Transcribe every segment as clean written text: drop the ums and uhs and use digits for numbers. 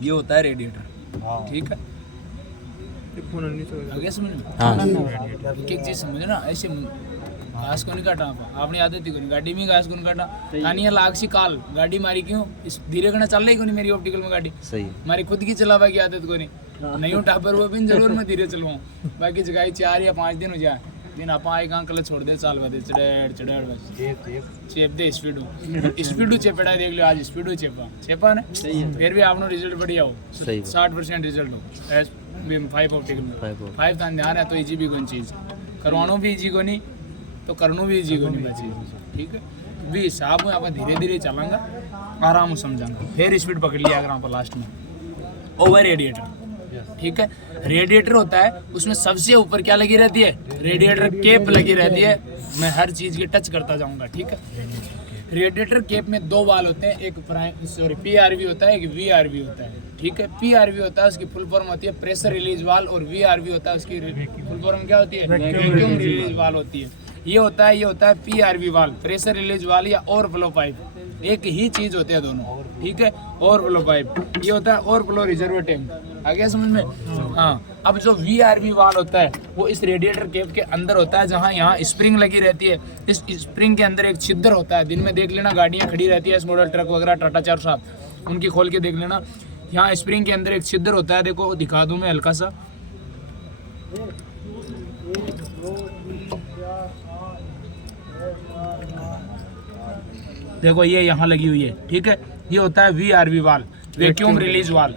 ये होता है रेडिएटर, ठीक है। आगे समझ में? एक चीज समझो ना, ऐसे घास को नहीं काटा आपने आदत ही को नहीं, गाड़ी में घास को नहीं काटा तानिया लाग सी काल गाड़ी मारी क्यों इस धीरे करना चल रही को नहीं मेरी ऑप्टिकल में गाड़ी सही मारी खुद की चलावा की आदत को नहीं उठा पर वो भी जरूर मैं धीरे चलवाऊं बाकी जगह 4 या 5 दिन हो जाए दिन आप आए कहाँ कल छोड़ दे चाल बदे चढ़ बस चेप दे स्पीडू चेपड़ा देख लो आज स्पीडू चेपा ना फिर भी आपने रिजल्ट बढ़िया हो 60% रिजल्ट हो 5 ऑप्टिकल में 5 ध्यान है तो इजी भी कोई चीज़ करवानो भी इजी को नहीं तो करनो भी इजी को नहीं चीज़, ठीक है। भी हिसाब में आप धीरे धीरे चलांगा आराम से समझाऊंगा फिर स्पीड पकड़ लिया अगर आप लास्ट में ओवर रेडिएटर, ठीक है। रेडिएटर होता है उसमें सबसे ऊपर क्या लगी रहती है, रेडिएटर केप लगी रहती है। मैं हर चीज़ की टच करता जाऊंगा, ठीक है। रेडिएटर केप में 2 वाल होते हैं, एक पीआरवी होता है, एक वीआरवी होता है, ठीक है। पीआरवी होता है उसकी फुल फॉर्म होती है प्रेशर रिलीज वाल, और वीआरवी होता है उसकी फुल फॉर्म क्या होती है, वैक्यूम रिलीज वाल होती है। ये होता है पीआरवी वाल, प्रेशर रिलीज वाल या ओवरफ्लो पाइप, एक ही चीज होते हैं दोनों, ठीक है। ओवरफ्लो पाइप ये होता है ओवरफ्लो रिजर्व टैंक, आ गया समझ में? हाँ। अब जो वीआरवी वाल होता है वो इस रेडिएटर केप के अंदर होता है, जहाँ यहाँ स्प्रिंग लगी रहती है। इस स्प्रिंग के अंदर एक छिद्र होता है, दिन में देख लेना गाड़ियाँ खड़ी रहती है इस मॉडल ट्रक वगैरह टाटा 407 उनकी खोल के देख लेना, यहाँ स्प्रिंग के अंदर एक छिद्र होता है। देखो दिखा दूँ मैं हल्का सा, देखो ये यहाँ लगी हुई है, ठीक है। ये होता है वीआरवी वाल, वैक्यूम रिलीज वाल,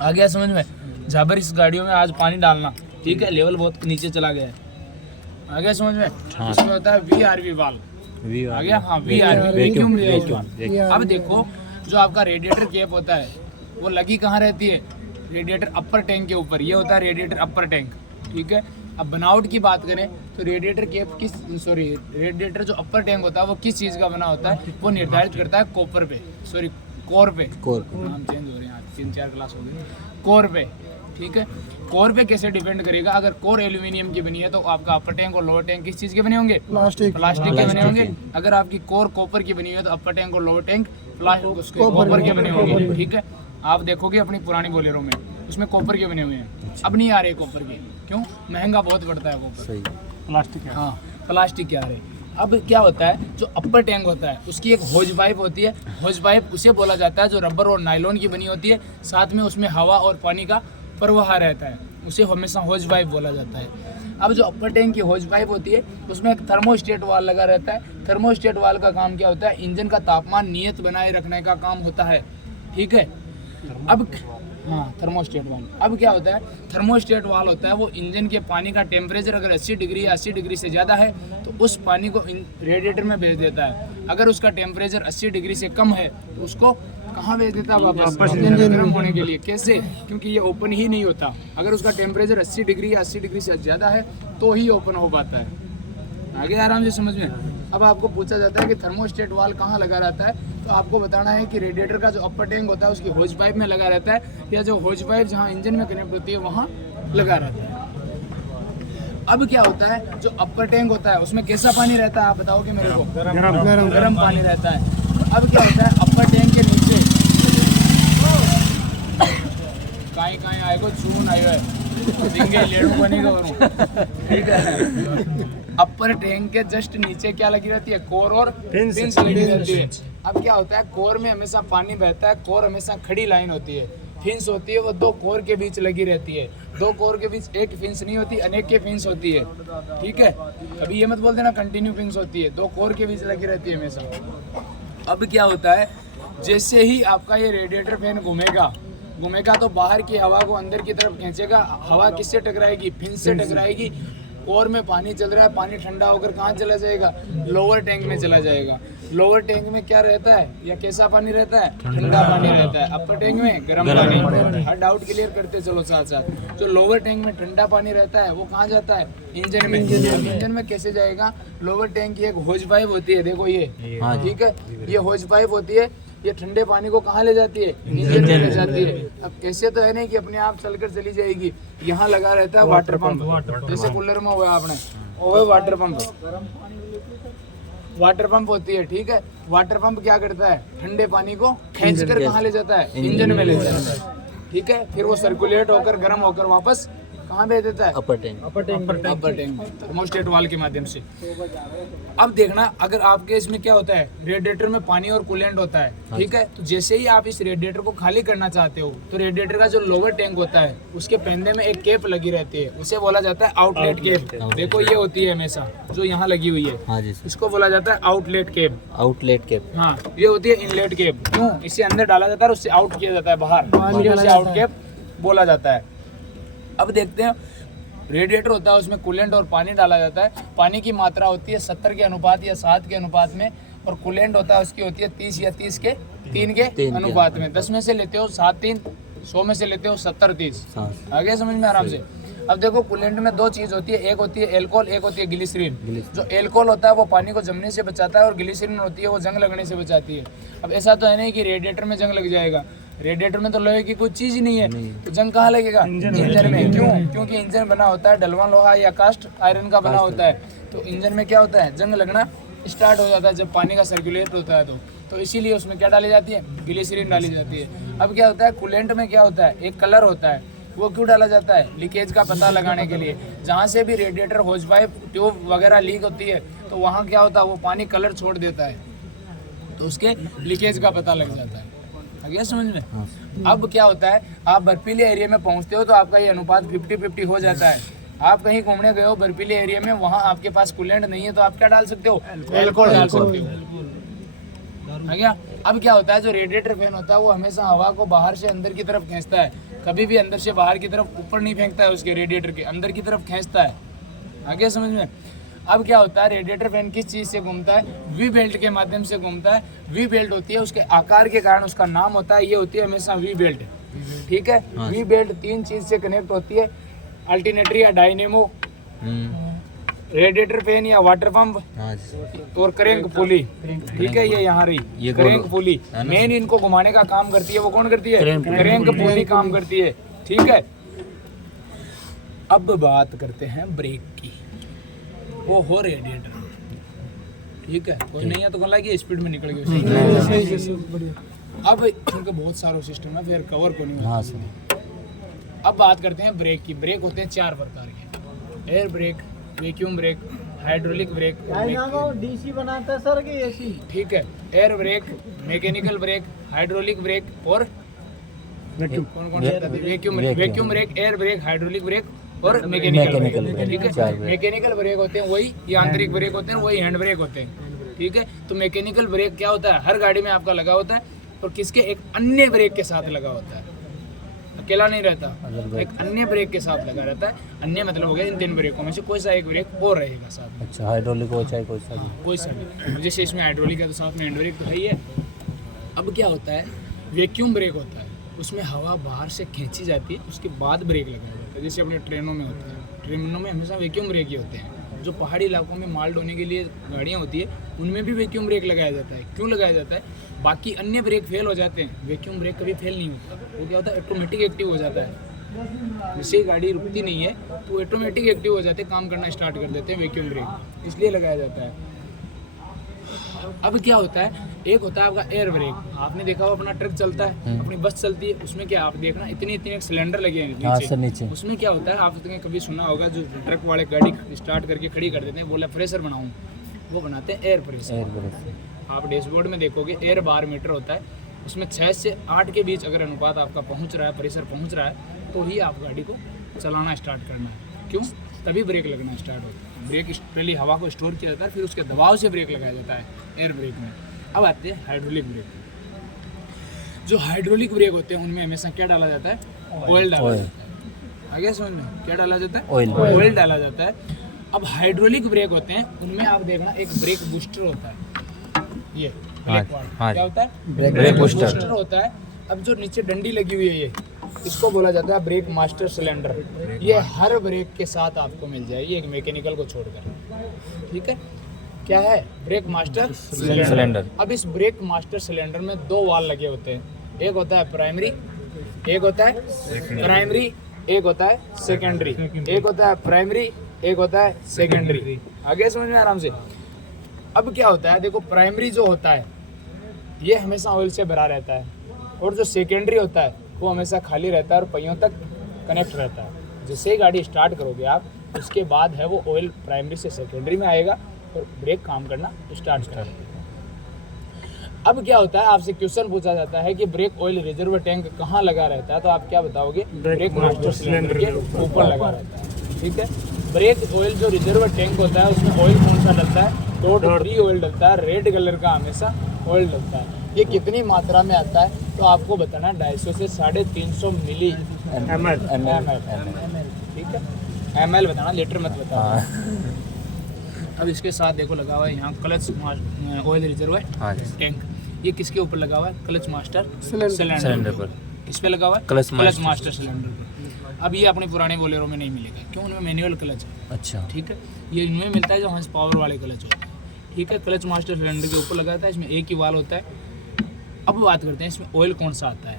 आ गया समझ में? जाबर इस गाड़ियों में आज पानी डालना, ठीक है, लेवल बहुत नीचे चला गया है, आ गया समझ में? इसमें होता है वीआरवी वाल, आ गया? हाँ, वीआरवी वैक्यूम रिलीज वाल। अब देखो जो आपका रेडिएटर केप होता है वो लगी कहाँ रहती है, रेडिएटर अपर टैंक के ऊपर, ये होता है रेडिएटर अपर टैंक, ठीक है। अब बनावट की बात करें तो रेडिएटर केप रेडिएटर जो अपर टैंक होता है वो किस चीज़ का बना होता है, वो निर्धारित करता है कोर पे नाम चेंज हो रहे हैं, 3-4 क्लास हो गए, कोर पे, ठीक है। कोर पे कैसे डिपेंड करेगा, अगर कोर एल्यूमिनियम की बनी है तो आपका अपर टैंक और लोअर टैंक किस चीज़ के बने होंगे, प्लास्टिक के बने होंगे। अगर आपकी कोर कॉपर की बनी हुई है तो अपर टैंक और लोअर टैंक कॉपर के बने होंगे, ठीक है। आप देखोगे अपनी पुरानी बोलेरो में उसमें कॉपर के बने हुए हैं, अब नहीं आ रहे कॉपर के, क्यों? महंगा बहुत पड़ता है कॉपर, प्लास्टिक है, हाँ प्लास्टिक के आ रहे। अब क्या होता है, जो अपर टैंक होता है उसकी एक होज पाइप होती है, होज पाइप उसे बोला जाता है जो रबर और नायलॉन की बनी होती है, साथ में उसमें हवा और पानी का प्रवाह रहता है, उसे हमेशा होज पाइप बोला जाता है। अब जो अपर टैंक की होज पाइप होती है उसमें एक थर्मोस्टेट वाल लगा रहता है। थर्मोस्टेट वाल का काम क्या होता है, इंजन का तापमान नियत बनाए रखने का काम होता है, ठीक है। अब हाँ, थर्मोस्टेट वाल। अब क्या होता है, थर्मोस्टेट वाल होता है वो इंजन के पानी का टेम्परेचर अगर 80 डिग्री या 80 डिग्री से ज़्यादा है तो उस पानी को रेडिएटर में भेज देता है। अगर उसका टेम्परेचर 80 डिग्री से कम है तो उसको कहाँ भेज देता है, वापस इंजन गर्म होने के लिए। कैसे? क्योंकि ये ओपन ही नहीं होता, अगर उसका टेम्परेचर 80 डिग्री या 80 डिग्री से ज़्यादा है तो ही ओपन हो पाता है। आगे आराम से समझ में। अब आपको पूछा जाता है कि थर्मोस्टेट वाल कहाँ लगा रहता है, तो आपको बताना है कि रेडिएटर का जो अपर टैंक होता है उसकी होज पाइप में लगा रहता है, या जो होज पाइप जहाँ इंजन में कनेक्ट होती है वहाँ लगा रहता है। अब क्या होता है, जो अपर टैंक होता है उसमें कैसा पानी रहता है, आप बताओगे मेरे को? गर्म पानी रहता है। तो अब क्या होता है, अपर टैंक के नीचे काई आएगो चून आयो है लेड़ू बनेगा, ठीक है। अपर टैंक के जस्ट नीचे क्या लगी रहती है, कोर और फिंस लगी रहती है। अब क्या होता है, कोर में हमेशा पानी बहता है, कोर हमेशा खड़ी लाइन होती है, फिंस होती है वो 2 कोर के बीच लगी रहती है। 2 कोर के बीच एक फिंस नहीं होती, अनेक के फिंस होती है, ठीक है। अभी ये मत बोल देना कंटिन्यू फिंस होती है, 2 कोर के बीच लगी रहती है हमेशा। अब क्या होता है, जैसे ही आपका ये रेडिएटर फैन घूमेगा तो बाहर की हवा को अंदर की तरफ खींचेगा। हवा किससे टकराएगी, फिंस से टकराएगी। कोर में पानी चल रहा है, पानी ठंडा होकर कहाँ चला जाएगा, लोअर टैंक में चला जाएगा। लोअर टैंक में क्या रहता है, या कैसा पानी रहता है, ठंडा पानी रहता है। अपर टैंक में गर्म पानी। हर डाउट क्लियर करते चलो साथ साथ। जो लोअर टैंक में ठंडा पानी रहता है वो कहाँ जाता है, इंजन में। इंजन में कैसे जाएगा, लोअर टैंक की एक होज पाइप होती है, देखो ये, ठीक है, ये होज पाइप होती है, ये ठंडे पानी को कहाँ ले जाती है, इंजन में ले जाती है। अब ऐसे तो है नहीं कि अपने आप चलकर चली जाएगी, यहाँ लगा रहता है वाटर पंप, जैसे कूलर में हुआ आपने वो वाटर पंप, वाटर पंप होती है, ठीक है। वाटर पंप क्या करता है, ठंडे पानी को खींच कर कहाँ ले जाता है, इंजन में ले जाता है, ठीक है। फिर वो सर्कुलेट होकर गर्म होकर वापस कहाँ भेज देता है, अपर टैंक थर्मोस्टेट वाल्व के माध्यम से। अब देखना, अगर आपके इसमें क्या होता है, रेडिएटर में पानी और कूलेंट होता है, ठीक है। तो जैसे ही आप इस रेडिएटर को खाली करना चाहते हो तो रेडिएटर का जो लोअर टैंक होता है उसके पेंदे में एक केप लगी रहती है, उसे बोला जाता है आउटलेट केप। देखो ये होती है हमेशा जो यहाँ लगी हुई है, हाँ जी, इसको बोला जाता है आउटलेट केप। आउटलेट केप, हाँ, ये होती है इनलेट केप। क्यों, इसे अंदर डाला जाता है और उससे आउट किया जाता है बाहर, इसलिए उसे आउट केप बोला जाता है। अब देखते हैं, रेडिएटर होता है उसमें कूलेंट और पानी डाला जाता है। पानी की मात्रा होती है 70 के अनुपात या 7 के अनुपात में, और कूलेंट होता है उसकी होती है 30 या 30 के 3 के अनुपात में। 10 में से लेते हो 7-3, 100 में से लेते हो 70-30। आगे समझ में आराम से। अब देखो, कूलेंट में दो चीज होती है, एक होती है एल्कोहल, एक होती है ग्लिसरीन। जो एल्कोहल होता है वो पानी को जमने से बचाता है, और ग्लिसरीन होती है वो जंग लगने से बचाती है। अब ऐसा तो है नहीं कि रेडिएटर में जंग लग जाएगा, रेडिएटर में तो लोहे की कोई चीज ही नहीं है, तो जंग कहाँ लगेगा, इंजन में। क्यों, क्योंकि इंजन बना होता है डलवान लोहा या कास्ट आयरन का बना होता है, तो इंजन में क्या होता है, जंग लगना स्टार्ट हो जाता है जब पानी का सर्कुलेट होता है। तो इसीलिए उसमें क्या डाली जाती है, ग्लिसरीन डाली जाती है। अब क्या होता है, कूलेंट में क्या होता है, एक कलर होता है, वो क्यों डाला जाता है, लीकेज का पता लगाने के लिए। जहाँ से भी रेडिएटर होज पाइप ट्यूब वगैरह लीक होती है तो वहाँ क्या होता है, वो पानी कलर छोड़ देता है, तो उसके लीकेज का पता लग जाता है। आगे समझ में। अब क्या होता है, आप बर्फीले एरिया में पहुंचते हो तो आपका ये अनुपात 50-50 हो जाता है। आप कहीं घूमने गए हो बर्फीले एरिया में, वहां आपके पास कूलेंट नहीं है, तो आप क्या डाल सकते हो, एल्कोहल डाल सकते हो। आ गया। अब क्या होता है, जो रेडिएटर फैन होता है वो हमेशा हवा को बाहर से अंदर की तरफ खींचता है, कभी भी अंदर से बाहर की तरफ ऊपर नहीं फेंकता है, उसके रेडिएटर के अंदर की तरफ खींचता है। आगे समझ में। अब क्या होता है, रेडिएटर फैन किस चीज से घूमता है, वी बेल्ट के माध्यम से घूमता है। वी बेल्ट होती है, उसके आकार के कारण उसका नाम होता है, ये होती है हमेशा वी बेल्ट, ठीक है। वी बेल्ट 3 चीज से कनेक्ट होती है, अल्टरनेटर या डायनेमो, रेडिएटर फैन या वाटर पंप, और करेंक पुली, ठीक है। ये यहाँ रही करेंक पुली, मेन इनको घुमाने का काम करती है, वो कौन करती है, करेंक पुली काम करती है, ठीक है। अब बात करते हैं ब्रेक की, वो हो रेडिएटर, ठीक है। कोई नहीं है तो कल की स्पीड में निकल गई। अब इनका बहुत सारा सिस्टम है, फिर कवर को नहीं होता। अब बात करते हैं ब्रेक की। ब्रेक होते हैं 4 प्रकार के, air brake, vacuum brake, hydraulic brake, DC बनाता है सर कि एसी, ठीक है। Air brake, mechanical brake, hydraulic brake और vacuum brake, air brake, hydraulic brake और मैकेनिकल ब्रेक, ठीक है। मैकेनिकल ब्रेक होते हैं वही यांत्रिक ब्रेक होते हैं, वही हैंड ब्रेक होते हैं, ठीक है। तो मैकेनिकल ब्रेक क्या होता है, हर गाड़ी में आपका लगा होता है, और किसके, एक अन्य ब्रेक के साथ लगा होता है, अकेला नहीं रहता, एक अन्य ब्रेक के साथ लगा रहता है। अन्य मतलब हो गया इन 3 ब्रेकों में से कोई सा एक ब्रेक और रहेगा साथ में। अच्छा, हाइड्रोलिक हो चाहे कोई सा भी, जैसे इसमें हाइड्रोलिक है तो साथ में हैंड ब्रेक तो है ही है। अब क्या होता है, वैक्यूम ब्रेक होता है, उसमें हवा बाहर से खींची जाती है, उसके बाद ब्रेक लगाया जाता है, जैसे अपने ट्रेनों में होता है। ट्रेनों में हमेशा वैक्यूम ब्रेक ही होते हैं। जो पहाड़ी इलाकों में माल ढोने के लिए गाड़ियाँ होती है, उनमें भी वैक्यूम ब्रेक लगाया जाता है। क्यों लगाया जाता है, बाकी अन्य ब्रेक फेल हो जाते हैं, वैक्यूम ब्रेक कभी फेल नहीं होता। वो क्या होता है, ऑटोमेटिक एक्टिव हो जाता है। जैसे गाड़ी रुकती नहीं है तो ऑटोमेटिक एक्टिव हो जाते हैं, काम करना स्टार्ट कर देते हैं, वैक्यूम ब्रेक इसलिए लगाया जाता है। अब क्या होता है, एक होता है आपका एयर ब्रेक। आपने देखा हो अपना ट्रक चलता है, अपनी बस चलती है, उसमें क्या आप देखना इतने एक सिलेंडर लगे हैं नीचे। उसमें क्या होता है, आपने कभी सुना होगा, जो ट्रक वाले गाड़ी स्टार्ट करके खड़ी कर देते हैं, बोला प्रेशर बनाऊं, वो बनाते हैं एयर प्रेशर। आप डैशबोर्ड में देखोगे एयर बार मीटर होता है, उसमें 6 से 8 के बीच अगर अनुपात आपका पहुंच रहा है, प्रेशर पहुंच रहा है, तो ही आप गाड़ी को चलाना स्टार्ट करना है। क्यों, तभी ब्रेक लगना स्टार्ट होता है। ब्रेक पहले हवा को स्टोर किया जाता है, फिर उसके दबाव से ब्रेक लगाया जाता है एयर ब्रेक में। अब आते हैं हाइड्रोलिक ब्रेक। जो हाइड्रोलिक ब्रेक होते हैं उनमें हमेशा क्या डाला जाता है, ऑयल डाला जाता है। आगे समझ में, क्या डाला जाता है, ऑयल डाला जाता है। अब हाइड्रोलिक ब्रेक होते हैं, उनमें आप देखना एक ब्रेक बूस्टर होता है, ये क्या होता है, ब्रेक बूस्टर होता है। अब जो नीचे डंडी लगी हुई है, ये इसको बोला जाता है ब्रेक मास्टर सिलेंडर। ये हर ब्रेक के साथ आपको मिल जाएगी, एक मैकेनिकल को छोड़कर, ठीक है। क्या है, ब्रेक मास्टर सिलेंडर। अब इस ब्रेक मास्टर सिलेंडर में 2 वाल्व लगे होते हैं, एक होता है प्राइमरी, एक होता है प्राइमरी, एक होता है सेकेंडरी, एक होता है प्राइमरी, एक होता है सेकेंडरी। आगे समझ में आराम से। अब क्या होता है, देखो प्राइमरी जो होता है ये हमेशा ऑयल से भरा रहता है, और जो सेकेंडरी होता है वो हमेशा खाली रहता है और पहियों तक कनेक्ट रहता है। जैसे ही गाड़ी स्टार्ट करोगे आप, उसके बाद है वो ऑयल प्राइमरी से सेकेंडरी में आएगा और ब्रेक काम करना स्टार्ट करेगा। अब क्या होता है, आपसे क्वेश्चन पूछा जाता है कि ब्रेक ऑयल रिजर्व टैंक कहाँ लगा रहता है, तो आप क्या बताओगे, ब्रेक मास्टर सिलेंडर के ऊपर लगा रहता है। ठीक है, ब्रेक ऑयल जो रिजर्व टैंक होता है उसमें ऑयल कौन सा डलता है, डॉट 3 ऑयल डलता है, रेड कलर का हमेशा ऑयल डलता है। ये कितनी मात्रा में आता है, तो आपको बताना है 250 से 350 मिली ml। ठीक है, ml बताना, लीटर मत बताना। अब इसके साथ देखो लगा हुआ है यहाँ क्लच ऑयल रिजर्व टैंक, ये किसके ऊपर लगा हुआ है, क्लच मास्टर सिलेंडर पर। इस पे लगा हुआ है क्लच मास्टर सिलेंडर पर। अब ये अपने पुराने बोलेरो में नहीं मिलेगा, क्यों, उनमें मैनुअल क्लच है। अच्छा, ठीक है, ये इनमें मिलता है जो हंस पावर वाले क्लच होते हैं। ठीक है, क्लच मास्टर सिलेंडर के ऊपर लगा रहता है, इसमें एक ही वाल होता है। अब बात करते हैं इसमें ऑयल कौन सा आता है,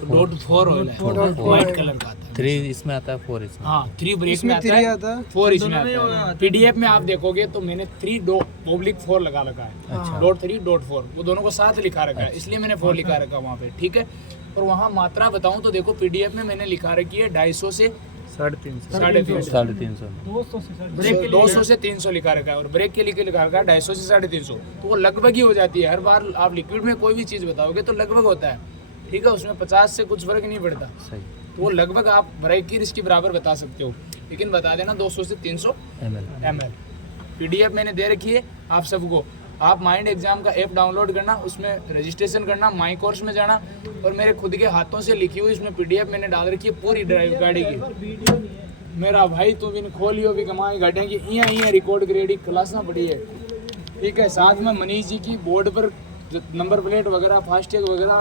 तो डॉट 4 ऑयल है, व्हाइट कलर का आता है। 3 इसमें आता है, 4 इसमें। हाँ, 3 ब्रेक में आता है, 4 इसमें आता है। पीडीएफ में आप देखोगे तो मैंने 3.4 लगा रखा है, डॉट 3 डॉट 4, वो दोनों को साथ लिखा रखा है, इसलिए मैंने 4 लिखा रखा वहाँ पे। ठीक है, और वहाँ मात्रा बताऊँ तो देखो पीडीएफ में मैंने लिखा रखी है 250 से 350, 200 से 300 लिखा रखा है, और ब्रेक के लिए लिखा रखा है 250 से 350, तो वो लगभग ही हो जाती है। हर बार आप लिक्विड में कोई भी चीज़ बताओगे तो लगभग होता है। ठीक है, उसमें 50 से कुछ फर्क नहीं पड़ता, तो वो लगभग आप ब्रेक की रिस्क के बराबर बता सकते हो, लेकिन बता देना 200 से 300 ml। पीडीएफ मैंने दे रखी है आप सबको, आप माइंड एग्जाम का ऐप डाउनलोड करना, उसमें रजिस्ट्रेशन करना, माई कोर्स में जाना, और मेरे खुद के हाथों से लिखी हुई इसमें पीडीएफ मैंने डाल रखी है पूरी ड्राइव गाड़ी की। मेरा भाई तू भी खोलियो भी कमाई गाड़ियाँ की यहाँ रिकॉर्ड ग्रेडी क्लास ना पड़ी है। ठीक है, साथ में मनीष जी की बोर्ड पर जो नंबर प्लेट वगैरह, फास्टैग वगैरह,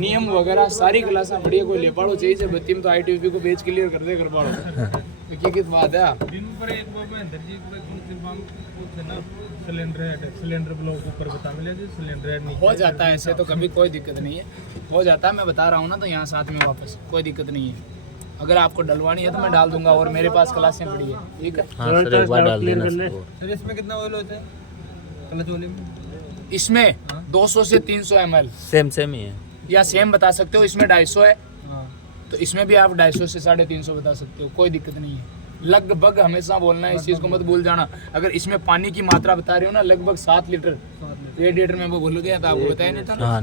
नियम वगैरह सारी क्लासें बढ़िया, कोई ले पाड़ो चाहिए बत्ती में तो ITV को पेज क्लियर कर दे कर पाड़ो। तो किस बात है, दिन पर एक बार महेंद्र जी को पूछे ना, सिलेंडर ब्लॉक ऊपर बता मिले जी, सिलेंडर नहीं हो जाता है ऐसे, तो कभी कोई दिक्कत नहीं है, हो जाता है। मैं बता रहा हूँ ना, तो यहाँ साथ में वापस कोई दिक्कत नहीं है। अगर आपको डलवानी है तो मैं डाल दूंगा, और मेरे पास क्लासें पड़ी है। ठीक है, हाँ सर, एक बार डाल देना सर। इसमें कितना ऑयल होता है क्लच ऑयल में? इसमें 200 से 300 ml सेम ही है, या सेम बता सकते हो। इसमें 250 है, तो इसमें भी आप 250 से 350 बता सकते हो, कोई दिक्कत नहीं है। लगभग हमेशा बोलना है, इस चीज़ को मत भूल जाना। अगर इसमें पानी की मात्रा बता रहे हो ना, लगभग 7 लीटर, रेडिएटर में वो भूल गया था, आपको बताया नहीं था ना,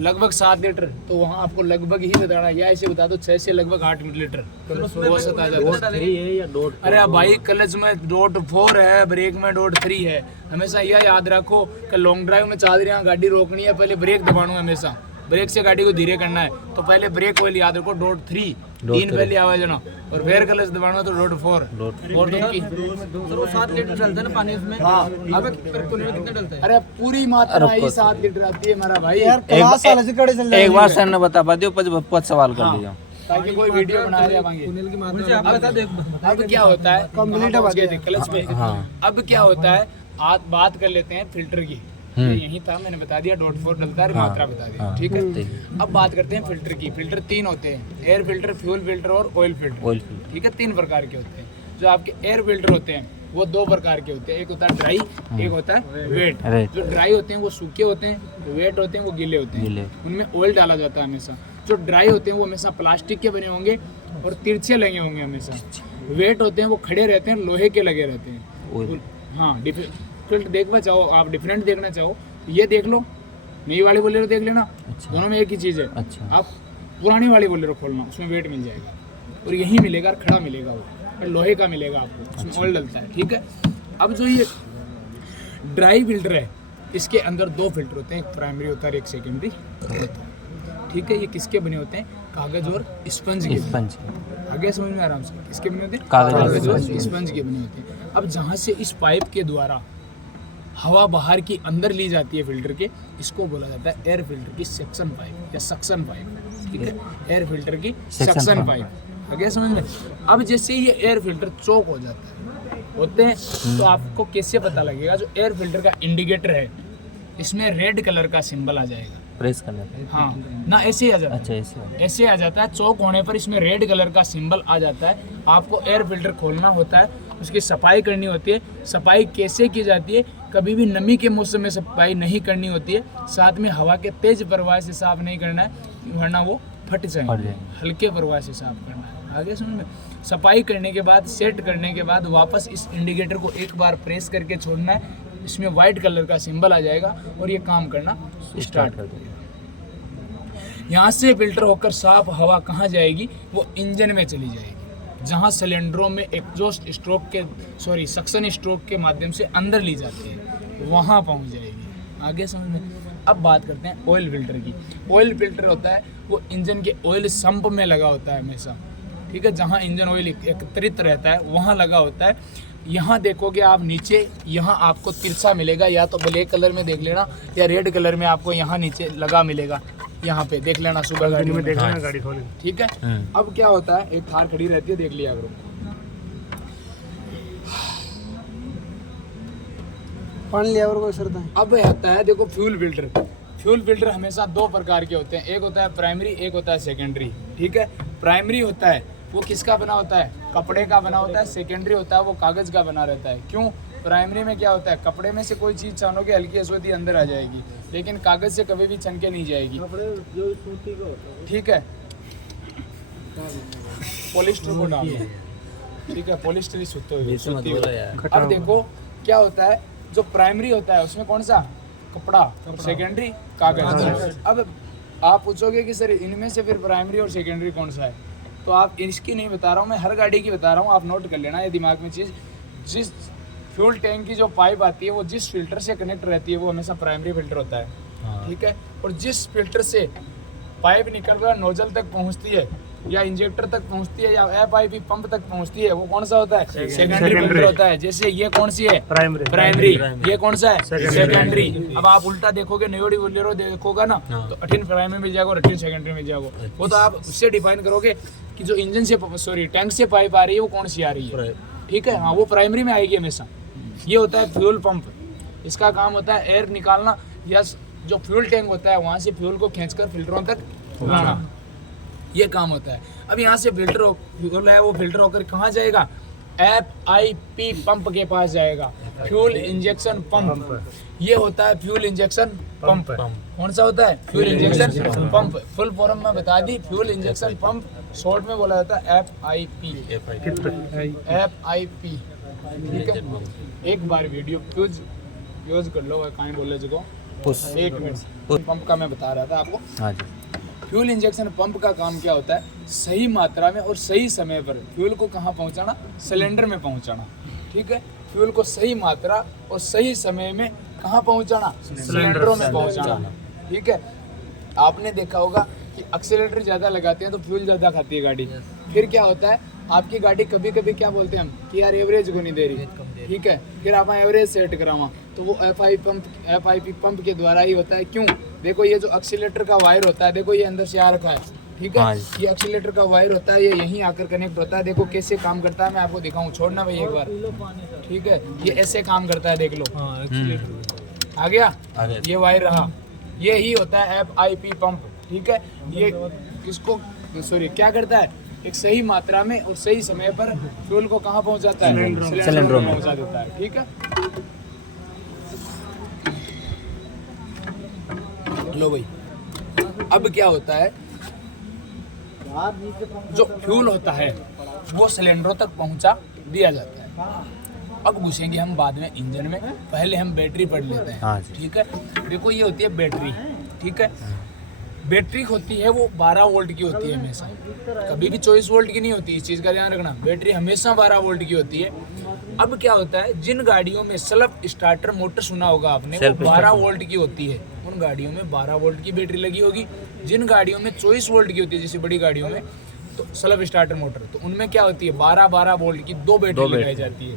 लगभग 7 लीटर, तो वहाँ आपको लगभग ही बताना, या ऐसे बता दो 6 से लगभग 8 लीटर औसत आ जाता है। अरे भाई, क्लच में डॉट 4 है, ब्रेक में डॉट 3 है। हमेशा यह याद रखो कि लॉन्ग ड्राइव में चाह रही गाड़ी रोकनी है, पहले ब्रेक दबाना है, हमेशा ब्रेक से गाड़ी को धीरे करना है, तो पहले ब्रेक ऑयल याद रखो डॉट 3 पहले आवाज ना, और फिर क्लच दबाना तो डॉट 4। और सर वो 7 लीटर डलता है ना पानी उसमें? हाँ, अब कितना डलता है? अरे पूरी मात्रा ही 7 लीटर आती है मेरा भाई। एक बार सर ने बता दियो, 5 सवाल कर लिया ताकि कोई वीडियो बना रहे मांगे। अब क्या होता है, क्लच पे, अब क्या होता है, आप बात कर लेते हैं फिल्टर की। यही था, मैंने बता दिया डॉट 4 डलता है, मात्रा बता दी। ठीक है, अब बात करते हैं फिल्टर की। फिल्टर 3 होते हैं, एयर फिल्टर, फ्यूल फिल्टर और ऑयल फिल्टर। ठीक है, 3 प्रकार के होते हैं। जो आपके एयर फिल्टर होते हैं वो 2 प्रकार के होते हैं, एक होता है ड्राई, एक होता है वेट। जो ड्राई होते हैं वो सूखे होते हैं, वेट होते हैं वो गीले होते हैं, उनमें ऑयल डाला जाता है हमेशा। जो ड्राई होते हैं वो हमेशा प्लास्टिक के बने होंगे और तिरछे लगे होंगे हमेशा। वेट होते हैं वो खड़े रहते हैं, लोहे के लगे रहते हैं। हाँ, फिल्टर देखना चाहो आप, डिफरेंट देखना चाहो, ये देख लो, नई वाली बोलेरो देख लेना। दोनों में एक ही चीज़ है। आप पुरानी वाली बोलेरो खोलना, उसमें वेट मिल जाएगा, और यही मिलेगा, खड़ा मिलेगा, वो लोहे का मिलेगा आपको, उसमें ऑयल डलता है। ठीक है, अब जो ये ड्राई फिल्टर है, इसके अंदर 2 फिल्टर होते हैं, एक प्राइमरी होता है, एक सेकेंडरी होता है। ठीक है, ये किसके बने होते हैं, कागज और स्पंज के। आगे समझ में आराम से, किसके बने होते हैं, कागज और स्पंज के बने होते हैं। अब जहाँ से इस पाइप के द्वारा हवा बाहर की अंदर ली जाती है फिल्टर के, इसको बोला जाता है एयर फिल्टर की सेक्शन पाइप या सक्शन पाइप। ठीक है, एयर फिल्टर की सक्शन पाइप। आगे समझ में। अब जैसे ये एयर फिल्टर चौक हो जाता है, होते हैं, तो आपको कैसे पता लगेगा, जो एयर फिल्टर का इंडिकेटर है, इसमें रेड कलर का सिंबल आ जाएगा, प्रेस करना है। हाँ ना, ऐसे ही आ जाता है। अच्छा, ऐसे आ जाता है, चौक होने पर इसमें रेड कलर का सिंबल आ जाता है। आपको एयर फिल्टर खोलना होता है, उसकी सफाई करनी होती है। सफाई कैसे की जाती है, कभी भी नमी के मौसम में सफाई नहीं करनी होती है, साथ में हवा के तेज प्रवाह से साफ नहीं करना है वरना वो फट जाएंगे। हल्के प्रवाह से साफ करना है। आगे समझ में। सफाई करने के बाद, सेट करने के बाद वापस इस इंडिकेटर को एक बार प्रेस करके छोड़ना है, इसमें वाइट कलर का सिंबल आ जाएगा और ये काम करना स्टार्ट कर देगा। यहाँ से फिल्टर होकर साफ हवा कहाँ जाएगी, वो इंजन में चली जाएगी, जहाँ सिलेंडरों में एग्जॉस्ट स्ट्रोक के सक्शन स्ट्रोक के माध्यम से अंदर ली जाती है, वहाँ पहुँच जाएगी। आगे समझ में। अब बात करते हैं ऑयल फिल्टर की। ऑयल फिल्टर होता है वो इंजन के ऑयल संप में लगा होता है हमेशा, ठीक है, जहाँ इंजन ऑयल एकत्रित रहता है वहाँ लगा होता है। यहाँ देखोगे आप नीचे, यहाँ आपको तिरछा मिलेगा, या तो ब्लैक कलर में देख लेना या रेड कलर में आपको यहाँ नीचे लगा मिलेगा, यहाँ पे देख लेना सुबह गाड़ी में देख लेना, गाड़ी खोले, ठीक है। अब क्या होता है, एक थार खड़ी रहती है, देख लिया करो। पानी लिया और कोई शर्त है। अब आता है देखो फ्यूल फिल्टर। फ्यूल फिल्टर हमेशा दो प्रकार के होते हैं, एक होता है प्राइमरी, एक होता है सेकेंडरी, ठीक है। प्राइमरी होता है वो किसका बना होता है, कपड़े का बना होता है। सेकेंडरी होता है वो कागज का बना रहता है। क्यों? प्राइमरी में क्या होता है, कपड़े में से कोई चीज़ छानोगे हल्की असोती अंदर आ जाएगी, लेकिन कागज से कभी भी छन के नहीं जाएगी, ठीक है। पॉलिस्टर को डालो, ठीक है, पॉलिस्टर ही सूती हो। अब देखो क्या होता है, जो प्राइमरी होता है उसमें कौन सा, कपड़ा, सेकेंडरी कागज। अब आप पूछोगे कि सर इनमें से फिर प्राइमरी और सेकेंडरी कौन सा है, तो आप इसकी नहीं बता रहा हूँ मैं, हर गाड़ी की बता रहा हूँ, आप नोट कर लेना ये दिमाग में चीज़। जिस फ्यूल टैंक की जो पाइप आती है वो जिस फिल्टर से कनेक्ट रहती है वो हमेशा प्राइमरी फिल्टर होता है, ठीक है। और जिस फिल्टर से पाइप निकल कर नोजल तक पहुँचती है या इंजेक्टर तक पहुंचती है या FIP पंप तक पहुंचती है, वो कौन सा होता है, सेकेंडरी फिल्टर होता है। जैसे ये कौन सी है, प्राइमरी, ये कौन सा है, सेकेंडरी। अब आप उल्टा देखोगे, नयोडी बोलेरो देखोगा ना, तो 18 प्राइमरी मिल जाएगा और 18 सेकेंडरी मिल जाएगा। वो तो आप उससे डिफाइन करोगे कि जो इंजन से टैंक से पाइप आ रही है वो कौन सी आ रही है, ठीक है। हाँ, वो प्राइमरी में आएगी हमेशा। ये होता है फ्यूल पंप, इसका काम होता है एयर निकालना, या जो फ्यूल टैंक होता है वहाँ से फ्यूल को खींचकर फिल्टरों तक लाना, ये काम होता है। अब यहाँ से फिल्टर है वो फिल्टर होकर कहाँ जाएगा, FIP पंप के पास जाएगा, फ्यूल इंजेक्शन पंप। ये होता है फ्यूल इंजेक्शन पंप। कौन सा होता है, fuel injection pump. Full form में बता दी, फ्यूल इंजेक्शन पंप, शॉर्ट में बोला जाता है FIP, ठीक है। एक बार वीडियो यूज कर लो, कहीं बोले जो एक मिनट, पंप का मैं बता रहा था आपको। फ्यूल इंजेक्शन पंप का काम क्या होता है, सही मात्रा में और सही समय पर फ्यूल को कहाँ पहुँचाना, सिलेंडर में पहुँचाना, ठीक है। फ्यूल को सही मात्रा और सही समय में कहाँ पहुँचाना, सिलेंडरों में पहुँचाना, ठीक है। आपने देखा होगा कि एक्सीलरेटर ज़्यादा लगाते हैं तो फ्यूल ज़्यादा खाती है गाड़ी, फिर क्या होता है, आपकी गाड़ी कभी कभी क्या बोलते हैं हम कि यार एवरेज को नहीं दे रही, ठीक है, फिर आप एवरेज सेट करावा, तो वो FIP पंप के द्वारा ही होता है। क्यों? देखो ये जो एक्सीलरेटर का वायर होता है, देखो ये अंदर से आ रखा है, ठीक है, ये एक्सीलरेटर का वायर होता है, ये यहीं आकर कनेक्ट होता है। देखो कैसे काम करता है, मैं आपको दिखाऊं, छोड़ना भाई एक बार, ठीक है। ये ऐसे काम करता है, देख लो, आ गया, ये वायर रहा, ये ही होता है FIP पंप, ठीक है। ये किसको क्या करता है, एक सही मात्रा में और सही समय पर फ्यूल को कहाँ पहुँचाता है, सिलेंडर में पहुँचा देता है, ठीक है। लो भाई, अब क्या होता है, जो फ्यूल होता है वो सिलेंडरों तक पहुंचा दिया जाता है। अब घुसेंगे हम बाद में इंजन में, पहले हम बैटरी पढ़ लेते हैं, ठीक है। देखो ये होती है बैटरी, ठीक है। बैटरी होती है वो 12 वोल्ट की होती है हमेशा, कभी भी 24 वोल्ट की नहीं होती, इस चीज़ का ध्यान रखना। बैटरी हमेशा 12 वोल्ट की होती है। अब क्या होता है, जिन गाड़ियों में सेल्फ स्टार्टर मोटर सुना होगा आपने, वो 12 वोल्ट की होती है, उन गाड़ियों में 12 वोल्ट की बैटरी लगी होगी। जिन गाड़ियों में 24 वोल्ट की होती है, जैसे बड़ी गाड़ियों में तो सेल्फ स्टार्टर मोटर, तो उनमें क्या होती है 12 वोल्ट की 2 बैटरी लगाई जाती है।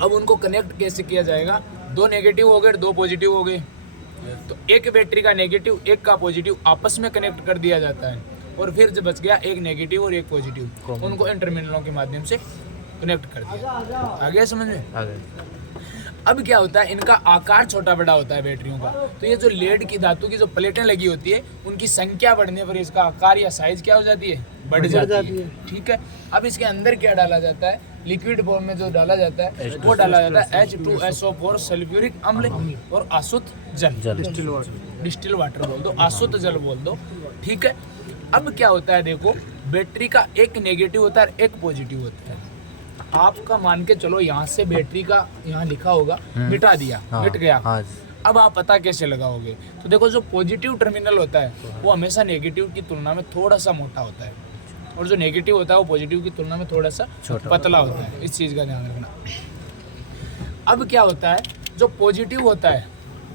अब उनको कनेक्ट कैसे किया जाएगा, 2 नेगेटिव हो गए, 2 पॉजिटिव हो गए, तो एक बैटरी का नेगेटिव एक का पॉजिटिव आपस में कनेक्ट कर दिया जाता है, और फिर जब बच गया एक नेगेटिव और एक पॉजिटिव, उनको इन टर्मिनलों के माध्यम से कनेक्ट कर दिया। आ गया समझ में? अब क्या होता है, इनका आकार छोटा बड़ा होता है बैटरियों का, तो ये जो लेड की धातु की जो प्लेटें लगी होती है उनकी संख्या बढ़ने पर इसका आकार या साइज क्या हो जाती है, बढ़ जाती है। ठीक है, अब इसके अंदर क्या डाला जाता है, लिक्विड फॉर्म में जो डाला जाता है वो डाला जाता है H2SO4 सल्फ्यूरिक अम्ल और आसुत जल, डिस्टिल वाटर बोल दो, आसुत जल बोल दो। ठीक है, अब क्या होता है देखो, बैटरी का एक नेगेटिव होता है और एक पॉजिटिव होता है। आपका मान के चलो यहाँ से बैटरी का यहाँ लिखा होगा, मिटा दिया, मिट गया। अब आप पता कैसे लगाओगे, तो देखो जो पॉजिटिव टर्मिनल होता है वो हमेशा नेगेटिव की तुलना में थोड़ा सा मोटा होता है, और जो नेगेटिव होता है वो पॉजिटिव की तुलना में थोड़ा सा पतला होता है। इस चीज़ का ध्यान रखना। अब क्या होता है, जो पॉजिटिव होता है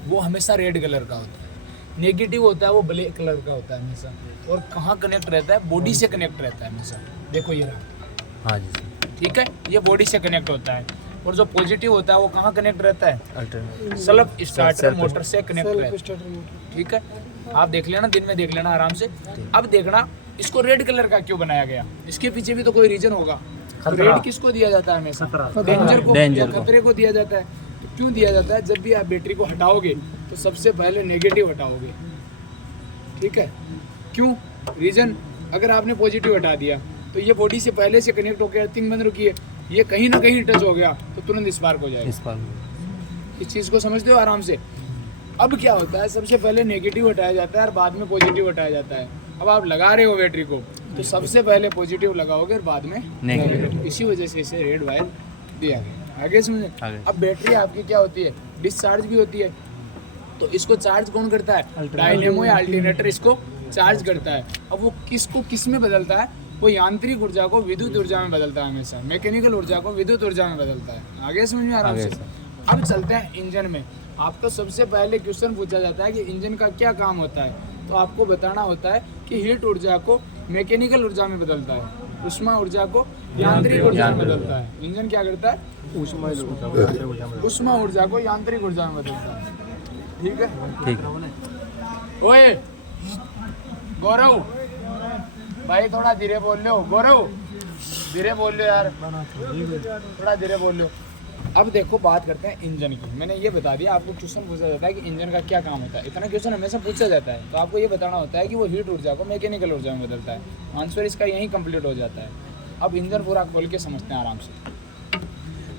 वो हमेशा रेड कलर का होता है, नेगेटिव होता है वो ब्लैक कलर का होता है हमेशा। और कहाँ कनेक्ट रहता है, बॉडी से कनेक्ट रहता है हमेशा। देखो ये रहा, हाँ जी, ठीक है, ये बॉडी से कनेक्ट होता है। और जो पॉजिटिव होता है वो कहाँ कनेक्ट रहता है, सेल्फ स्टार्टर मोटर से कनेक्ट रहता है। ठीक है, आप देख लेना, दिन में देख लेना आराम से। अब देखना इसको रेड कलर का क्यों बनाया गया, इसके पीछे भी तो कोई रीजन होगा। रेड किसको दिया जाता है हमेशा, डेंजर को, खतरे को दिया जाता है। तो क्यों दिया जाता है, जब भी आप बैटरी को हटाओगे तो सबसे पहले नेगेटिव हटाओगे। ठीक है, क्यों, रीजन, अगर आपने पॉजिटिव हटा दिया तो ये बॉडी से पहले से कनेक्ट होकर अर्थिंग बंद रुकी है, ये कहीं ना कहीं टच हो गया तो तुरंत स्पार्क हो जाएगा। इस चीज़ को समझते हो आराम से। अब क्या होता है, सबसे पहले नेगेटिव हटाया जाता है और बाद में पॉजिटिव हटाया जाता है। अब आप लगा रहे हो बैटरी को तो सबसे पहले पॉजिटिव लगाओगे और बाद में नेगेटिव। इसी वजह से इसे रेड वायर दिया गया। आगे समझे। अब बैटरी आपकी क्या होती है, डिस्चार्ज भी होती है। तो इसको चार्ज कौन करता है, डायनेमो या अल्टरनेटर इसको चार्ज करता है। अब वो किसको किस में बदलता है, वो यांत्रिक ऊर्जा को विद्युत ऊर्जा में बदलता है हमेशा, मैकेनिकल ऊर्जा को विद्युत ऊर्जा में बदलता है। आगे समझ में आराम से। अब चलते हैं इंजन में। आपको सबसे पहले क्वेश्चन पूछा जाता है कि इंजन का क्या काम होता है, तो आपको बताना होता है कि हीट ऊर्जा को मैकेनिकल ऊर्जा में बदलता है, ऊष्मा ऊर्जा को यांत्रिक ऊर्जा में बदलता है। इंजन क्या करता है, ऊष्मा ऊर्जा को यांत्रिक ऊर्जा में बदलता है। ठीक है, ठीक है। ओए गौरव भाई थोड़ा धीरे बोल लो, गौरव धीरे बोल लो यार, थोड़ा धीरे बोल लो। अब देखो बात करते हैं इंजन की। मैंने ये बता दिया, आपको क्वेश्चन पूछा जाता है कि इंजन का क्या काम होता है, इतना क्वेश्चन हमेशा पूछा जाता है। तो आपको ये बताना होता है कि वो हीट ऊर्जा को मैकेनिकल ऊर्जा में बदलता है। आंसर इसका यही कंप्लीट हो जाता है। अब इंजन पूरा खोल के समझते हैं आराम से।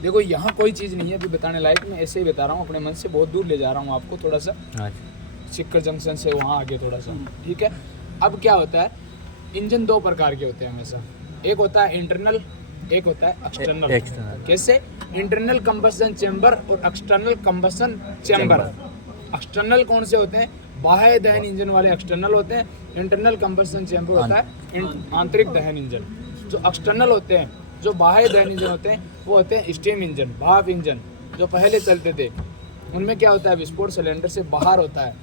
देखो यहाँ कोई चीज़ नहीं है अभी बताने लायक, मैं ऐसे ही बता रहा हूँ, अपने मन से बहुत दूर ले जा रहा हूँ आपको, थोड़ा सा सिक्कर जंक्शन से वहाँ आगे थोड़ा सा। ठीक है, अब क्या होता है, इंजन दो प्रकार के होते हैं हमेशा। एक होता है इंटरनल, एक होता है एक्सटर्नल। कैसे, इंटरनल कंबशन चैम्बर और एक्सटर्नल कंबशन चैम्बर। एक्सटर्नल कौन से होते हैं, बाह्य दहन इंजन वाले एक्सटर्नल होते हैं। इंटरनल कंबशन चैम्बर होता है आंतरिक दहन इंजन। जो एक्सटर्नल होते हैं, जो बाह्य दहन इंजन होते हैं, वो होते हैं स्टीम इंजन, भाप इंजन जो पहले चलते थे। उनमें क्या होता है, विस्फोट सिलेंडर से बाहर होता है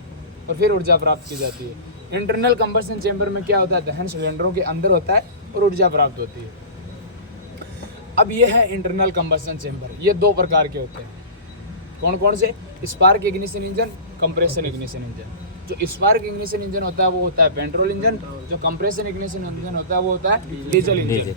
और फिर ऊर्जा प्राप्त की जाती है। इंटरनल कंबशन चैम्बर में क्या होता है, दहन सिलेंडरों के अंदर होता है और ऊर्जा प्राप्त होती है। अब ये है इंटरनल कंबशन चैम्बर। ये दो प्रकार के होते हैं। कौन कौन से, spark ignition engine, compression ignition engine. जो स्पार्क इग्निशन इंजन होता है वो होता है पेट्रोल इंजन, जो कंप्रेशन इग्निशन इंजन होता है वो होता है डीजल इंजन।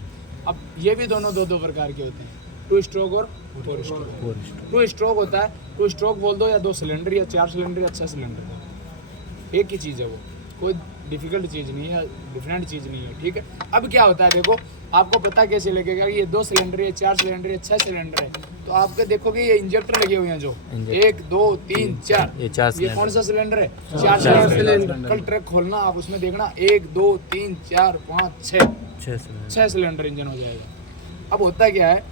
अब ये भी दोनों दो दो प्रकार के होते हैं, 2 स्ट्रोक और 4 स्ट्रोक। 2 स्ट्रोक होता है, 2 स्ट्रोक बोल दो, या 2 सिलेंडर या 4 सिलेंडर या 6 सिलेंडर, एक ही चीज़ है वो, कोई डिफिकल्ट चीज़ नहीं है, डिफरेंट चीज़ नहीं है। ठीक है, अब क्या होता है देखो, आपको पता कैसे लगेगा कि ये 2 सिलेंडर है, 4 सिलेंडर है, 6 सिलेंडर है। तो आपके देखोगे ये इंजेक्टर लगे हुए हैं जो 1 2 3 4, ये कौन सा सिलेंडर है, 4 सिलेंडर। कल ट्रक खोलना आप, उसमें देखना 1 2 3 4 5 6 सिलेंडर इंजन हो जाएगा। अब होता क्या है,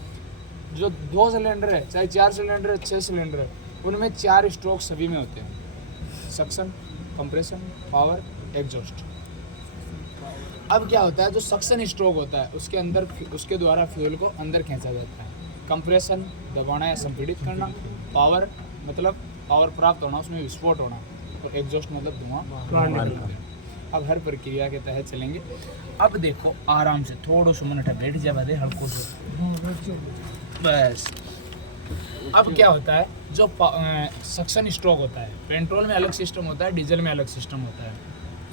जो 2 सिलेंडर है, चाहे 4 सिलेंडर है, 6 सिलेंडर है, उनमें 4 स्ट्रोक सभी में होते हैं, सक्शन, कंप्रेशन, पावर, एग्जॉस्ट। अब क्या होता है, जो सक्शन स्ट्रोक होता है उसके अंदर, उसके द्वारा फ्यूल को अंदर खींचा जाता है। कंप्रेशन दबाना या संपीड़ित करना, पावर मतलब पावर प्राप्त होना, उसमें विस्फोट होना, और एग्जॉस्ट मतलब धुआं निकलना। अब हर प्रक्रिया के तहत चलेंगे। अब देखो आराम से, थोड़ा सा मिनट बैठ जा बदे हल्को से बस। अब क्या होता है, जो सक्शन स्ट्रोक होता है, पेट्रोल में अलग सिस्टम होता है, डीजल में अलग सिस्टम होता है।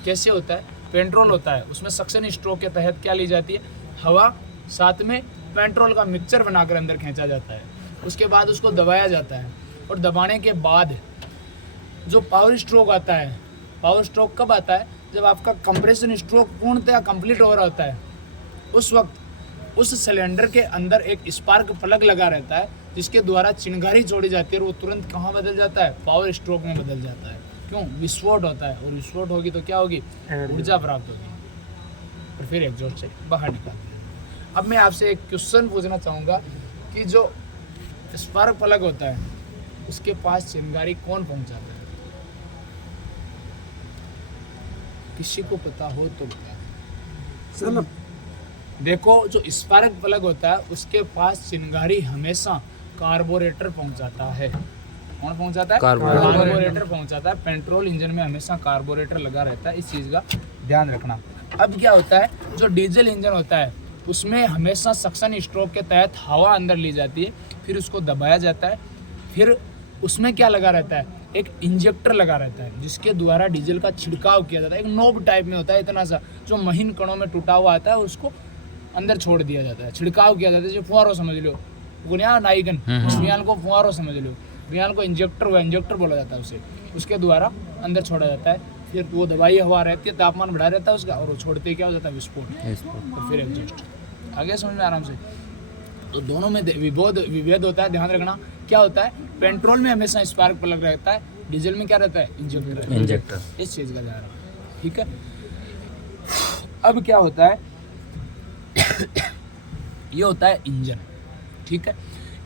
कैसे होता है, पेट्रोल होता है उसमें सक्शन स्ट्रोक के तहत क्या ली जाती है, हवा साथ में पेट्रोल का मिक्सचर बनाकर अंदर खींचा जाता है। उसके बाद उसको दबाया जाता है। और दबाने के बाद जो पावर स्ट्रोक आता है, पावर स्ट्रोक कब आता है? जब आपका कंप्रेशन स्ट्रोक पूर्णतः कंप्लीट हो रहा होता है, उस वक्त उस सिलेंडर के अंदर एक स्पार्क प्लग लगा रहता है जिसके द्वारा चिंगारी छोड़ी जाती है और वो तुरंत कहाँ बदल जाता है? पावर स्ट्रोक में बदल जाता है। क्यों? विस्फोट होता है, और विस्फोट होगी तो क्या होगी? ऊर्जा प्राप्त होगी और फिर एग्जॉस्ट से बाहर निकालते हैं। अब मैं आपसे एक क्वेश्चन पूछना चाहूँगा कि जो स्पार्क प्लग होता है उसके पास चिंगारी कौन पहुँचाता है? किसी को पता हो तो बता। देखो, जो स्पार्क प्लग होता है उसके पास चिंगारी हमेशा कार्बोरेटर पहुंचाता है। कौन पहुंचाता है? कार्बोरेटर पहुंचाता है। पेट्रोल इंजन में हमेशा कार्बोरेटर लगा रहता है, इस चीज़ का ध्यान रखना। अब क्या होता है, जो डीजल इंजन होता है उसमें हमेशा सक्शन स्ट्रोक के तहत हवा अंदर ली जाती है, फिर उसको दबाया जाता है, फिर उसमें क्या लगा रहता है? एक इंजेक्टर लगा रहता है जिसके द्वारा डीजल का छिड़काव किया जाता है। एक नोब टाइप में होता है इतना सा, जो महीन कणों में टूटा हुआ आता है, उसको अंदर छोड़ दिया जाता है, छिड़काव किया जाता है। जो फुहारो समझ लो, गुनिया नाइगन, वियाल को फुहारो समझ लो, वियाल को इंजेक्टर बोला जाता है उसे, उसके द्वारा अंदर छोड़ा जाता है। फिर वो दवाई हवा रहती है, तापमान बढ़ा रहता है उसका, और वो छोड़ते क्या हो जाता है? विस्फोट, और फिर एग्जॉस्ट। आगे समझ में आराम से। तो दोनों में विभेद होता है, ध्यान रखना। क्या होता है? पेट्रोल में हमेशा स्पार्क प्लग रहता है, डीजल में क्या रहता है? इंजेक्टर। इस चीज़ का ध्यान रखना, ठीक है। अब क्या होता है, ये होता है इंजन, ठीक है।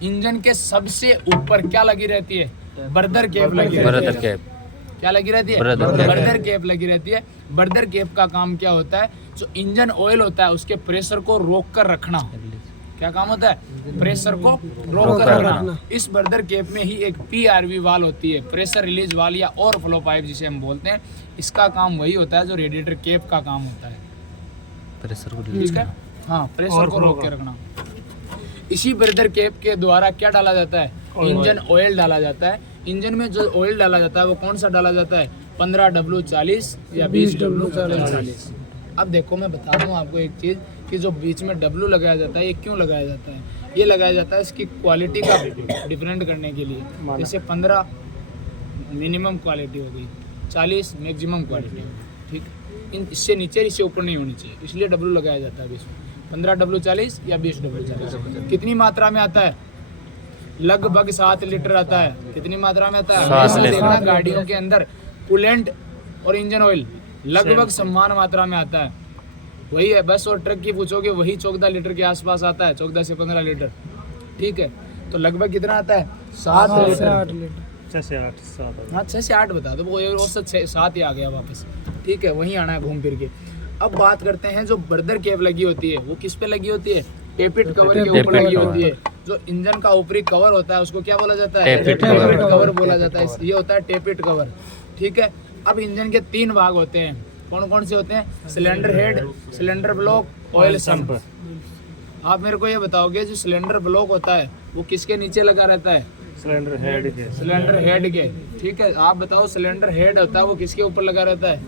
इंजन के सबसे ऊपर क्या लगी रहती है? बर्दर कैप लगी रहती है। क्या लगी रहती है? बर्दर कैप लगी रहती है। बर्दर कैप का काम क्या होता है? जो इंजन ऑयल होता है उसके प्रेशर को रोक कर रखना। क्या काम होता है? प्रेशर को रोक कर रखना। इस बर्दर कैप में ही एक PRV वाल होती है, प्रेशर रिलीज वाल या ओवरफ्लो पाइप जिसे हम बोलते हैं। इसका काम वही होता है जो रेडिएटर कैप का काम होता है, प्रेशर को, ठीक है। हाँ, प्रेशर को रोक के रखना। इसी बर्दर कैप के द्वारा क्या डाला जाता है? इंजन ऑयल डाला जाता है। इंजन में जो ऑयल डाला जाता है वो कौन सा डाला जाता है? 15W40 या 20W40। अब देखो, मैं बता दूं आपको एक चीज़ कि जो बीच में W लगाया जाता है, ये क्यों लगाया जाता है? ये लगाया जाता है इसकी क्वालिटी का डिफरेंट करने के लिए। जैसे 15 मिनिमम क्वालिटी हो गई, 40 मैक्सिमम क्वालिटी, ठीक। इससे नीचे, इससे ऊपर नहीं होनी चाहिए, इसलिए W लगाया जाता है बीच में। 15W40 या 20W40। कितनी मात्रा में आता है? लगभग 7 लीटर आता है। कितनी मात्रा में आता है? ऐसा देखना, गाड़ियों के अंदर कूलेंट और इंजन ऑयल लगभग समान मात्रा में आता है। वही है, बस और ट्रक की पूछोगे वही 14 लीटर के आसपास आता है, 14 से 15 लीटर, ठीक है। तो लगभग कितना आता है? 7 लीटर। 6 से 8, 7। हाँ, 6 से 8 बता दो, वो औसत 7 ही आ गया वापस, ठीक है। वहीं आना है घूम फिर के। अब बात करते हैं, जो बर्दर कैप लगी होती है वो किस पे लगी होती है? टेपिट कवर के ऊपर लगी होती है। जो इंजन का ऊपरी कवर होता है उसको क्या बोला जाता है? टेपिट कवर बोला जाता है। ये होता है टेपिट कवर, ठीक है। अब इंजन के 3 भाग होते हैं। कौन कौन से होते हैं? Cylinder head, cylinder block, oil sump. आप मेरे को ये बताओगे, जो सिलेंडर ब्लॉक होता है वो किसके नीचे लगा रहता है? सिलेंडर हेड के। सिलेंडर हेड के, ठीक है। आप बताओ, सिलेंडर हेड होता है वो किसके ऊपर लगा रहता है?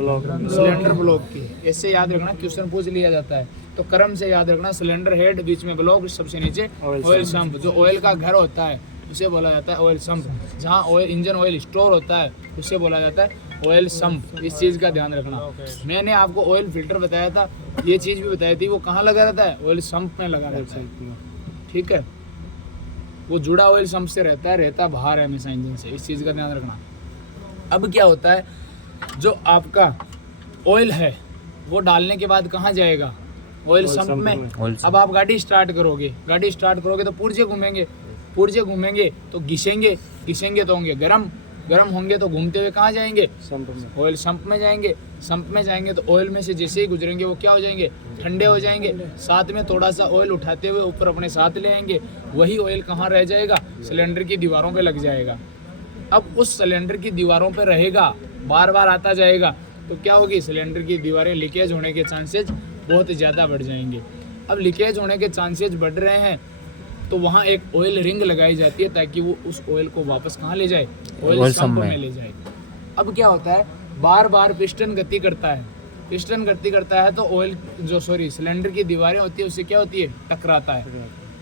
सिलेंडर ब्लॉक के। इससे याद रखना, क्वेश्चन पूछ लिया जाता है, तो क्रम से याद रखना। सिलेंडर हेड, बीच में ब्लॉक, सबसे नीचे ऑयल सम्प। जो ऑयल का घर होता है उसे बोला जाता है ऑयल सम्प। जहाँ ऑयल, इंजन ऑयल स्टोर होता है उसे बोला जाता है ऑयल सम्प। इस चीज़ का ध्यान रखना। मैंने आपको ऑयल फिल्टर बताया था, ये चीज़ भी बताई थी, वो कहाँ लगा रहता है? ऑयल सम्प में लगा रहता है, ठीक है। वो जुड़ा ऑयल सम्प से रहता बाहर है हमेशा इंजन से, इस चीज़ का ध्यान रखना। अब क्या होता है, जो आपका ऑयल है वो डालने के बाद कहाँ जाएगा? ऑयल सम्प में। अब आप गाड़ी स्टार्ट करोगे तो पुर्जे घूमेंगे तो घिसेंगे तो होंगे गर्म होंगे तो घूमते हुए कहाँ जाएंगे? ऑयल सम्प में जाएंगे। सम्प में जाएंगे तो ऑयल में से जैसे ही गुजरेंगे वो क्या हो जाएंगे? ठंडे हो जाएंगे। साथ में थोड़ा सा ऑयल उठाते हुए ऊपर अपने साथ ले आएंगे। वही ऑयल कहाँ रह जाएगा? सिलेंडर की दीवारों पे लग जाएगा। अब उस सिलेंडर की दीवारों पे रहेगा, बार बार आता जाएगा, तो क्या होगी? सिलेंडर की दीवारें लीकेज होने के चांसेस बहुत ज़्यादा बढ़ जाएंगे। अब लीकेज होने के चांसेस बढ़ रहे हैं तो वहाँ एक ऑयल रिंग लगाई जाती है ताकि वो उस ऑयल को वापस कहाँ ले जाए? ऑयल सम्प में ले जाए। अब क्या होता है, बार बार पिस्टन गति करता है तो ऑयल सिलेंडर की दीवारें होती है उससे क्या होती है?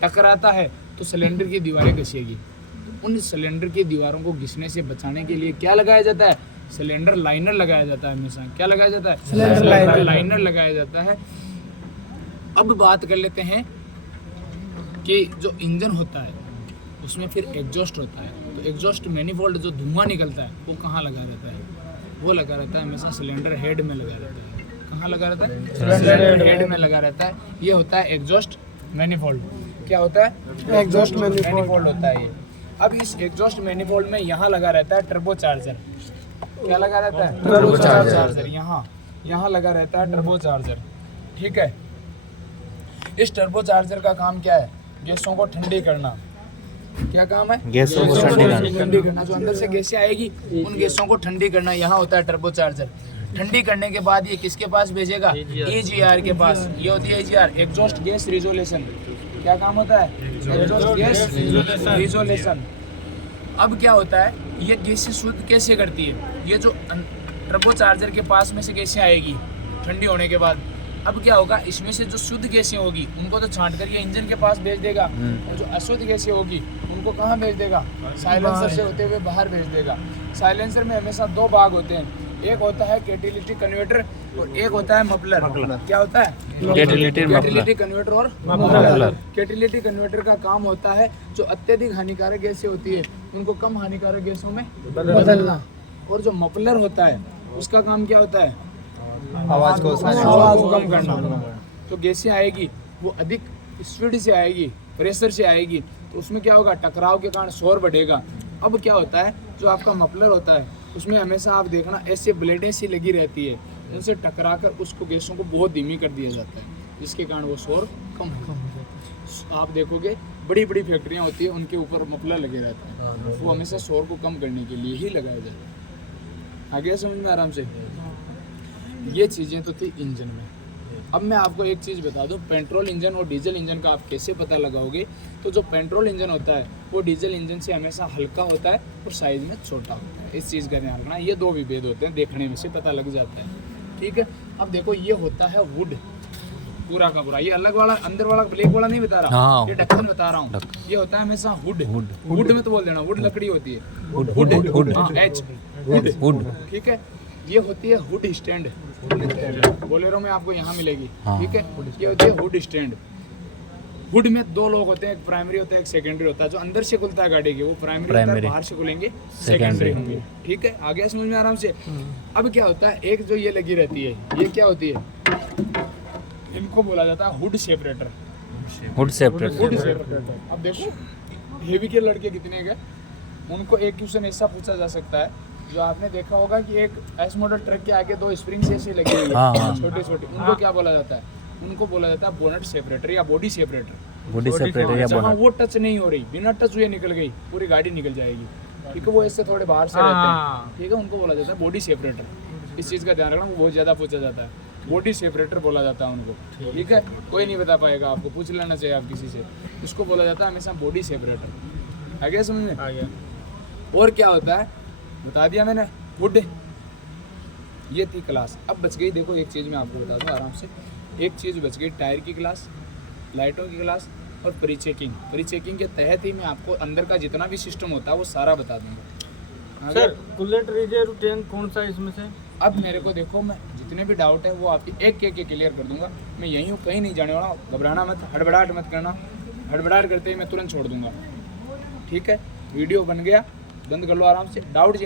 टकराता है तो सिलेंडर की दीवारें घसेगी। उन सिलेंडर की दीवारों को घिसने से बचाने के लिए क्या लगाया जाता है? सिलेंडर लाइनर लगाया जाता है। हमेशा क्या लगाया जाता है? सिलेंडर लाइनर लगाया जाता है। अब बात कर लेते हैं कि जो इंजन होता है उसमें फिर एग्जॉस्ट होता है, तो एग्जॉस्ट मैनिफोल्ड जो धुआं निकलता है वो कहाँ लगा रहता है? वो लगा रहता है हमेशा सिलेंडर हेड में लगा रहता है। कहाँ लगा रहता है? सिलेंडर हेड में लगा रहता है। ये होता है एग्जॉस्ट मैनिफोल्ड। क्या होता है? एग्जॉस्ट मैनिफोल्ड होता है ये। अब इस एग्जॉस्ट मैनिफोल्ड में यहाँ लगा रहता है टर्बो चार्जर। क्या लगा रहता है? Turbo charger. यहाँ लगा रहता है टर्बो चार्जर। ठीक है, इस टर्बो चार्जर का काम क्या है? गैसों को ठंडी करना। क्या काम है? गैसों को ठंडी करना। जो अंदर से गैसें आएगी उन गैसों को ठंडी करना। यहाँ होता है टर्बो चार्जर। ठंडी करने के बाद ये किसके पास भेजेगा? EGR के पास। ये होती है EGR, एग्जॉस्ट गैस रिजोल्यूशन। क्या काम होता है? Exhaust gas resolution. अब क्या होता है? ये गैसें शुद्ध कैसे करती है? ये जो टर्बो चार्जर के पास में से गैसें आएगी ठंडी होने के बाद, अब क्या होगा? इसमें से जो शुद्ध गैसें होगी उनको तो छांट कर ये इंजन के पास भेज देगा, और जो अशुद्ध गैसें होगी उनको कहाँ भेज देगा? साइलेंसर से होते हुए बाहर भेज देगा। साइलेंसर में हमेशा दो भाग होते हैं, एक होता है कैटेलिटिक कन्वर्टर और एक होता है मफलर। क्या होता है? कैटेलिटिक कन्वर्टर और मफलर। कैटेलिटिक कन्वर्टर का काम होता है जो अत्यधिक हानिकारक गैसें होती है उनको कम हानिकारक गैसों में बदलना, और जो मफलर होता है उसका काम क्या होता है? आवाज को कम करना। तो गैसें आएगी वो अधिक स्पीड से आएगी, प्रेशर से आएगी, तो उसमें क्या होगा? टकराव के कारण शोर बढ़ेगा। अब क्या होता है? जो आपका मफलर होता है उसमें हमेशा आप देखना ऐसे ब्लेडें सी लगी रहती है, उनसे टकराकर उसको गैसों को बहुत धीमी कर दिया जाता है, जिसके कारण वो शोर कम होगा। आप देखोगे बड़ी बड़ी फैक्ट्रियाँ होती है उनके ऊपर मफलर लगे रहते हैं, वो हमेशा शोर को कम करने के लिए ही लगाया जाता है। आ गया समझ में आराम से? ये चीज़ें तो थी इंजन में। अब मैं आपको एक चीज़ बता दूं, पेट्रोल इंजन और डीजल इंजन का आप कैसे पता लगाओगे? तो जो पेट्रोल इंजन होता है वो डीजल इंजन से हमेशा हल्का होता है और साइज में छोटा होता है। इस चीज़ का ध्यान रखना। ये दो विभेद होते हैं, देखने में से पता लग जाता है। ठीक है, अब देखो ये होता है वुड पूरा का पूरा। ये अलग वाला अंदर वाला ब्लैक वाला नहीं बता रहा, ये ढक्कन बता रहा हूँ। ये होता है हमेशा वुड। वुड में तो बोल देना, वुड लकड़ी होती है। वुड। ठीक है, ये होती है हुड स्टैंड। बोलेरो में आपको यहाँ मिलेगी। ठीक है, ये होती है हुड स्टैंड। हुड में दो लोग होते हैं, एक प्राइमरी होता है एक सेकेंडरी होता है। जो अंदर से खुलता है गाड़ी के वो प्राइमरी होता है, बाहर से खुलेंगे सेकेंडरी होंगे। ठीक है, आ गया समझ में आराम से? अब क्या होता है? एक जो ये लगी रहती है ये क्या होती है? इनको बोला जाता है हुड सेपरेटर। Hood separator. अब देखो हेवी के लड़के कितने गए, उनको एक क्वेश्चन ऐसा पूछा जा सकता है, जो आपने देखा होगा कि एक एस मॉडल ट्रक के आगे दो स्प्रिंग्स ऐसे लगी हुई है छोटे छोटे, उनको क्या बोला जाता है? उनको बोला जाता है बोनट सेपरेटर या बॉडी सेपरेटर। या जहाँ वो टच नहीं हो रही, बिना टच हुए निकल गई, पूरी गाड़ी निकल जाएगी। ठीक है, वो ऐसे थोड़े बाहर से रहते हैं। ठीक है, उनको बोला जाता है बॉडी सेपरेटर। इस चीज़ का ध्यान रखना, वो बहुत ज़्यादा पूछा जाता है। बॉडी सेपरेटर बोला जाता है उनको। ठीक है, कोई नहीं बता पाएगा आपको, पूछ लेना चाहिए आप किसी से। उसको बोला जाता है हमेशा बॉडी सेपरेटर। आ गया समझ में? आ गया। और क्या होता है बता दिया मैंने, वुड। ये थी क्लास। अब बच गई, देखो एक चीज़ मैं आपको बता दूँ आराम से, एक चीज़ बच गई, टायर की क्लास, लाइटों की क्लास और प्री चेकिंग। प्री चेकिंग के तहत ही मैं आपको अंदर का जितना भी सिस्टम होता है वो सारा बता दूंगा। सर कूलेंट रिजर्व टैंक कौन सा है इसमें से? अब मेरे को देखो, मैं जितने भी डाउट है वो आपकी एक एक क्लियर कर दूंगा। मैं यहीं हूँ, कहीं नहीं जाने वाला। घबराना मत, हड़बड़ाहट मत करना। हड़बड़ाहट करते ही मैं तुरंत छोड़ दूंगा। ठीक है, वीडियो बन गया, बंद कर लो आराम से। डाउट